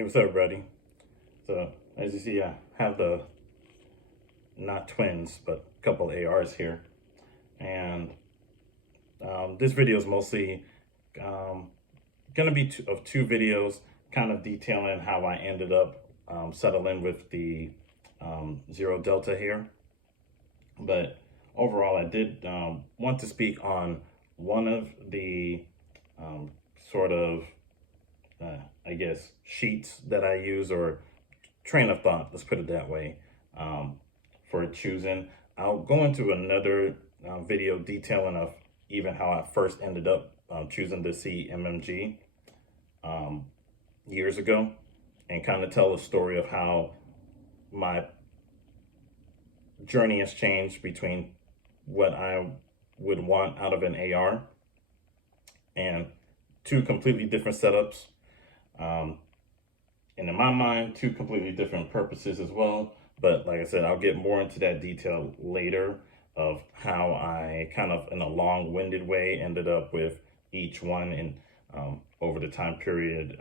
Hey, what's up, everybody? So, as you see, I have the, not twins, but a couple ARs here. And this video is mostly going to be two videos kind of detailing how I ended up settling with the Zero Delta here. But overall, I did want to speak on one of the sort of I guess, sheets that I use, or train of thought, let's put it that way, for choosing. I'll go into another video detailing of even how I first ended up choosing the CMMG years ago, and kind of tell a story of how my journey has changed between what I would want out of an AR and two completely different setups. And in my mind, two completely different purposes as well. But like I said, I'll get more into that detail later of how I kind of, in a long-winded way, ended up with each one in over the time period,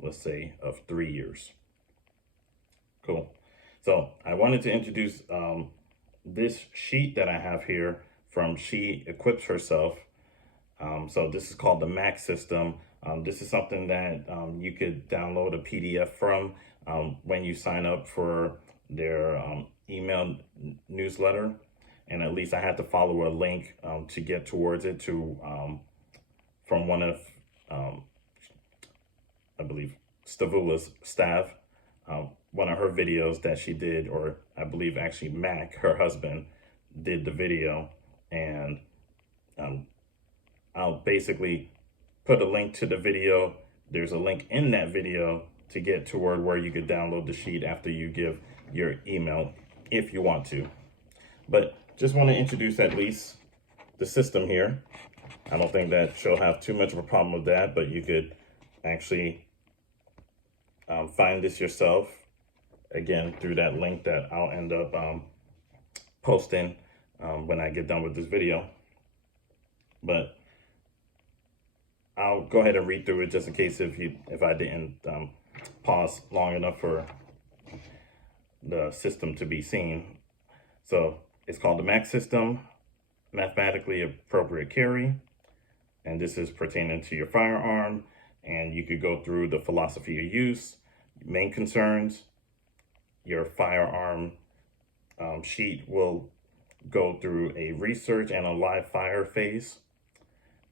let's say, of 3 years. Cool. So I wanted to introduce this sheet that I have here from She Equips Herself. So this is called the Mac System. This is something that you could download a PDF from when you sign up for their email newsletter. And at least I had to follow a link to get towards it from one of, I believe, Stavula's staff. One of her videos that she did, or I believe actually Mac, her husband, did the video. And I'll basically put a link to the video. There's a link in that video to get toward where you could download the sheet after you give your email, if you want to. But just want to introduce at least the system here. I don't think that she'll have too much of a problem with that, but you could actually find this yourself, again, through that link that I'll end up posting when I get done with this video. But I'll go ahead and read through it just in case if I didn't pause long enough for the system to be seen. So it's called the Mac System, Mathematically Appropriate Carry. And this is pertaining to your firearm. And you could go through the philosophy of use, main concerns. Your firearm sheet will go through a research and a live fire phase.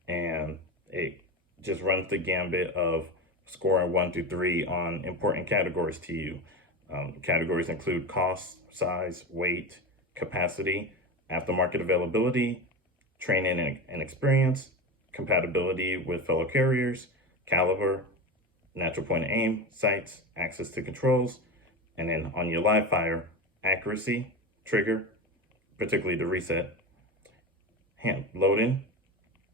And it just runs the gambit of scoring 1 through 3 on important categories to you. Categories include cost, size, weight, capacity, aftermarket availability, training and experience, compatibility with fellow carriers, caliber, natural point of aim, sights, access to controls, and then on your live fire, accuracy, trigger, particularly the reset, hand loading,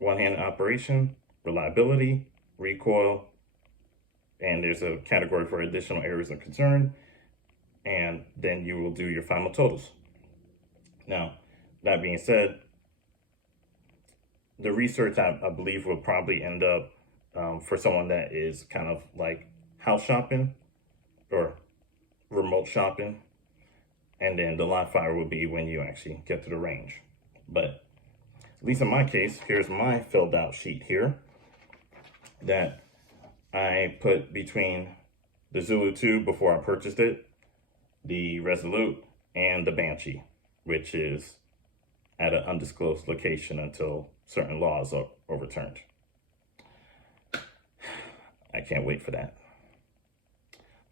one-hand operation, reliability, recoil, and there's a category for additional areas of concern, and then you will do your final totals. Now, that being said, the research I believe will probably end up for someone that is kind of like house shopping or remote shopping, and then the live fire will be when you actually get to the range. But at least in my case, here's my filled out sheet here that I put between the Zulu 2 before I purchased it, the Resolute, and the Banshee, which is at an undisclosed location until certain laws are overturned. I can't wait for that.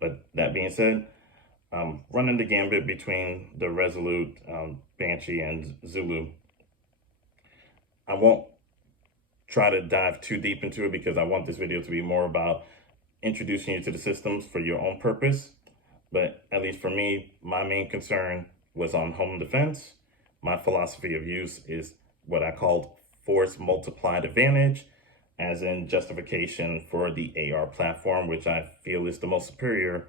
But that being said, running the gambit between the Resolute, Banshee, and Zulu. I won't try to dive too deep into it because I want this video to be more about introducing you to the systems for your own purpose. But at least for me, my main concern was on home defense. My philosophy of use is what I called force multiplied advantage, as in justification for the AR platform, which I feel is the most superior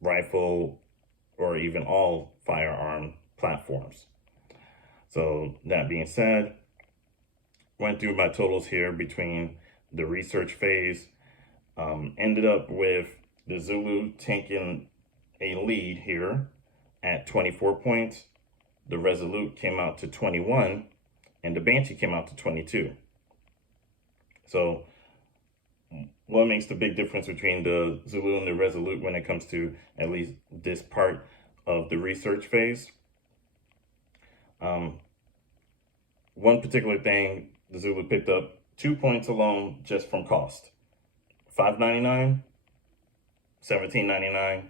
rifle or even all firearm platforms. So that being said, went through my totals here between the research phase Ended up with the Zulu taking a lead here at 24 points. The Resolute came out to 21, and the Banshee came out to 22. So what makes the big difference between the Zulu and the Resolute when it comes to at least this part of the research phase? One particular thing, the Zulu picked up 2 points alone just from cost. $5.99, $17.99.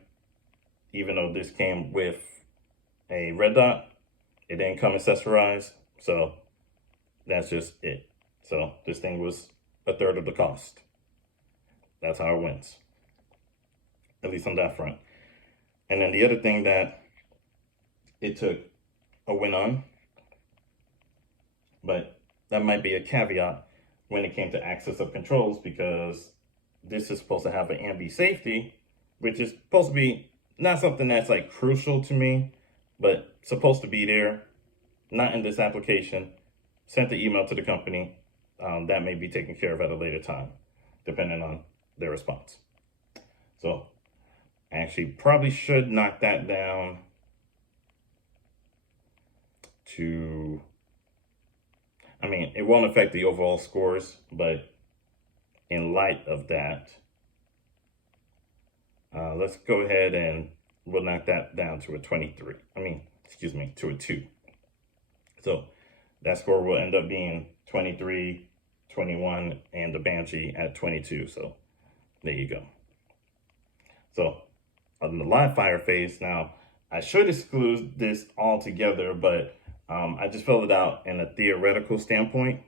Even though this came with a red dot, it didn't come accessorized, so that's just it. So this thing was a third of the cost. That's how it wins, at least on that front. And then the other thing that it took a win on, but that might be a caveat when it came to access of controls, because this is supposed to have an ambi safety, which is supposed to be not something that's like crucial to me, but supposed to be there, not in this application. Sent the email to the company. That may be taken care of at a later time, depending on their response. So I actually probably should knock that down to, I mean, it won't affect the overall scores, but in light of that, let's go ahead and we'll knock that down to a 23. To a 2. So that score will end up being 23, 21, and the Banshee at 22. So there you go. So on the live fire phase, now I should exclude this altogether, but I just filled it out in a theoretical standpoint,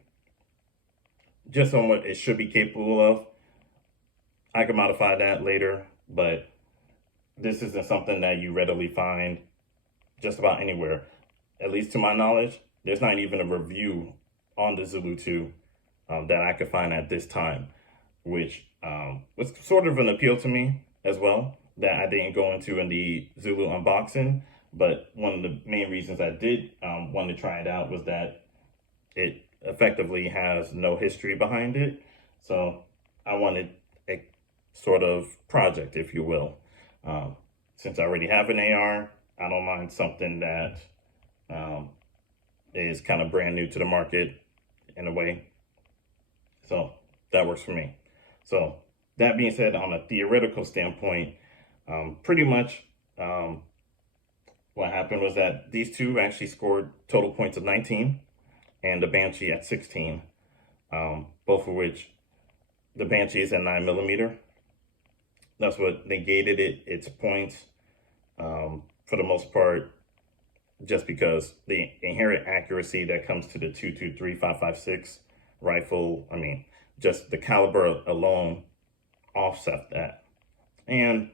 just on what it should be capable of. I can modify that later, but this isn't something that you readily find just about anywhere. At least to my knowledge, there's not even a review on the Zulu 2 that I could find at this time, which was sort of an appeal to me as well, that I didn't go into in the Zulu unboxing. But one of the main reasons I did want to try it out was that it effectively has no history behind it. So I wanted a sort of project, if you will. Since I already have an AR, I don't mind something that is kind of brand new to the market in a way. So that works for me. So that being said, on a theoretical standpoint, pretty much what happened was that these two actually scored total points of 19 and the Banshee at 16, both of which the Banshee is at 9mm. That's what negated its points for the most part, just because the inherent accuracy that comes to the 223 5.56 rifle, I mean, just the caliber alone offset that. And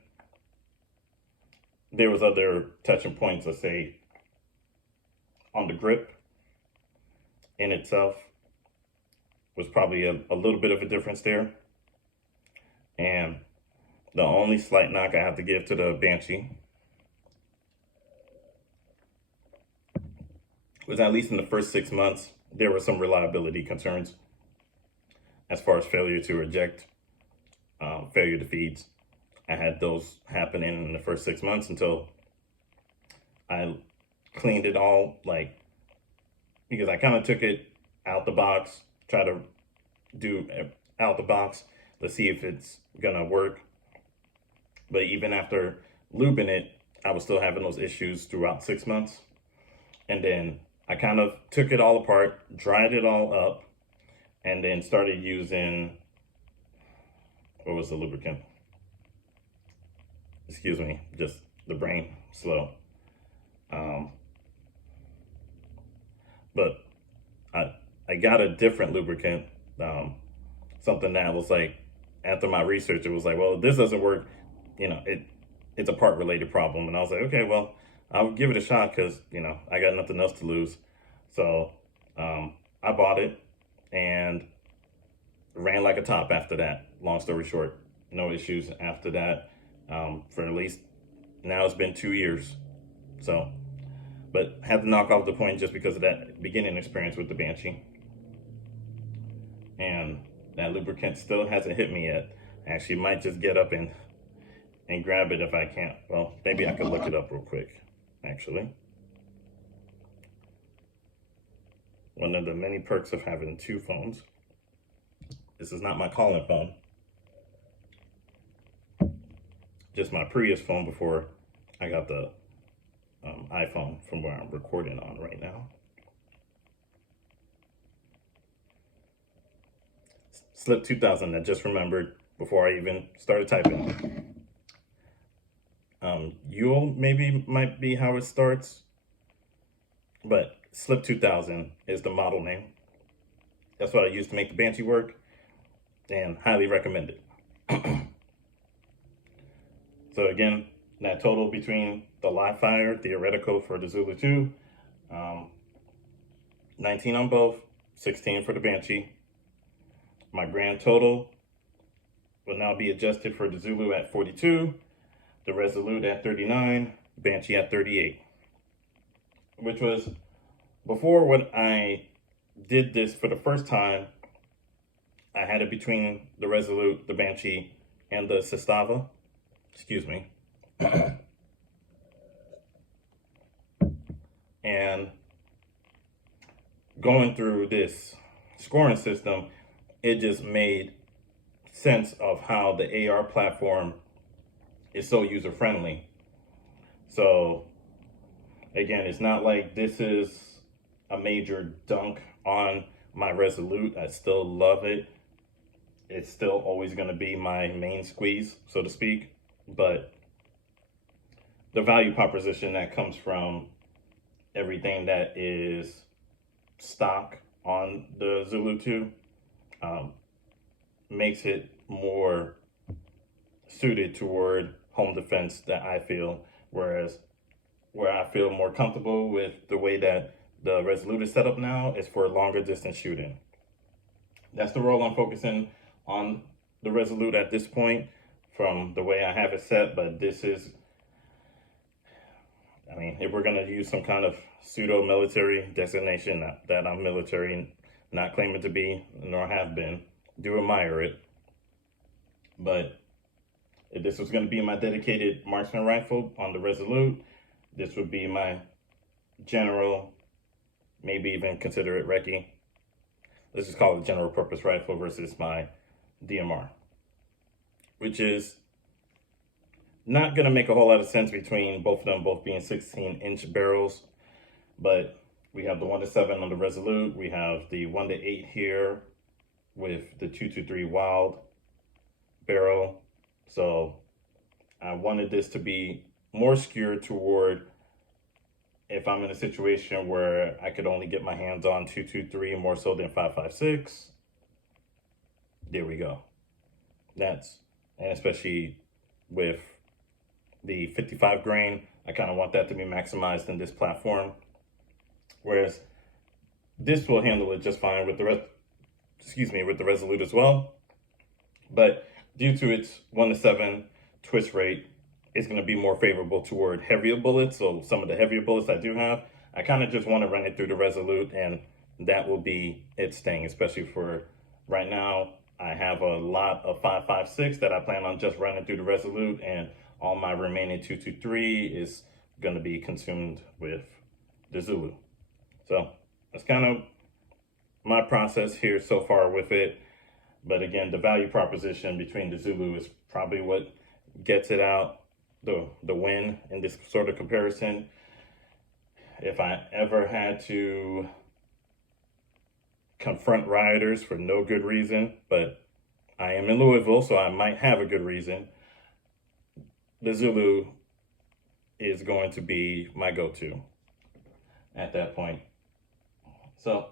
there was other touching points, let's say, on the grip in itself was probably a little bit of a difference there. And the only slight knock I have to give to the Banshee was, at least in the first 6 months, there were some reliability concerns as far as failure to eject, failure to feeds. I had those happening in the first 6 months until I cleaned it all, like, because I kind of took it out the box, try to do out the box, let's see if it's gonna work. But even after lubing it, I was still having those issues throughout 6 months. And then I kind of took it all apart, dried it all up, and then started using, what was the lubricant? Excuse me, just the brain slow. But I got a different lubricant, something that was like, after my research, it was like, well, this doesn't work, you know, it's a part related problem. And I was like, okay, well, I'll give it a shot because, you know, I got nothing else to lose. So I bought it and ran like a top after that. Long story short, no issues after that for at least, now it's been 2 years. So, but had to knock off the point just because of that beginning experience with the Banshee. And that lubricant still hasn't hit me yet. Actually, might just get up and grab it if I can't. Well, maybe I could look it up real quick, actually. One of the many perks of having two phones. This is not my calling phone. Just my previous phone before I got the iPhone from where I'm recording on right now. Slip 2000, I just remembered before I even started typing. Yule maybe might be how it starts, but Slip 2000 is the model name. That's what I used to make the Banshee work, and highly recommend it. So again, that total between the live fire theoretical for the Zulu 2, 19 on both, 16 for the Banshee. My grand total will now be adjusted for the Zulu at 42, the Resolute at 39, Banshee at 38. Which was before when I did this for the first time, I had it between the Resolute, the Banshee, and the Sestava. Excuse me. And going through this scoring system, it just made sense of how the AR platform is so user-friendly. So again, it's not like this is a major dunk on my Resolute. I still love it. It's still always going to be my main squeeze, so to speak. But the value proposition that comes from everything that is stock on the Zulu 2 makes it more suited toward home defense that I feel, whereas where I feel more comfortable with the way that the Resolute is set up now is for longer distance shooting. That's the role I'm focusing on the Resolute at this point from the way I have it set, but this is, I mean, if we're gonna use some kind of pseudo-military designation, not that I'm military, not claiming to be, nor have been, do admire it. But if this was gonna be my dedicated marksman rifle on the Resolute, this would be my general, maybe even consider it recce. Let's just call it general purpose rifle versus my DMR, which is not gonna make a whole lot of sense between both of them, both being 16-inch barrels. But we have the 1-7 on the Resolute. We have the 1-8 here with the 223 Wild barrel. So I wanted this to be more skewed toward if I'm in a situation where I could only get my hands on 223 more so than 5.56. There we go. That's, and especially with the 55 grain, I kind of want that to be maximized in this platform. Whereas this will handle it just fine with the with the Resolute as well. But due to its 1-7 twist rate, it's going to be more favorable toward heavier bullets. So some of the heavier bullets I do have, I kind of just want to run it through the Resolute, and that will be its thing, especially for right now. I have a lot of 5.56 that I plan on just running through the Resolute, and all my remaining 223 is going to be consumed with the Zulu. So that's kind of my process here so far with it. But again, the value proposition between the Zulu is probably what gets it out the win in this sort of comparison. If I ever had to confront rioters for no good reason, but I am in Louisville, so I might have a good reason, the Zulu is going to be my go-to at that point. So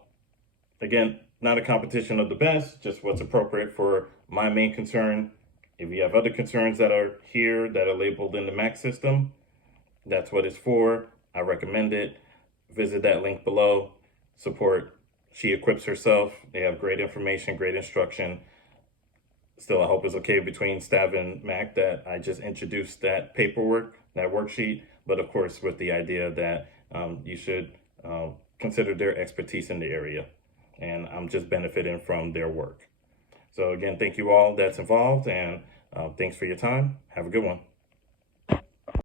again, not a competition of the best, just what's appropriate for my main concern. If you have other concerns that are here that are labeled in the Mac system, that's what it's for. I recommend it. Visit that link below. Support She Equips Herself. They have great information, great instruction. Still, I hope it's okay between Stav and Mac that I just introduced that paperwork, that worksheet, but of course with the idea that you should consider their expertise in the area. And I'm just benefiting from their work. So again, thank you all that's involved, and thanks for your time. Have a good one.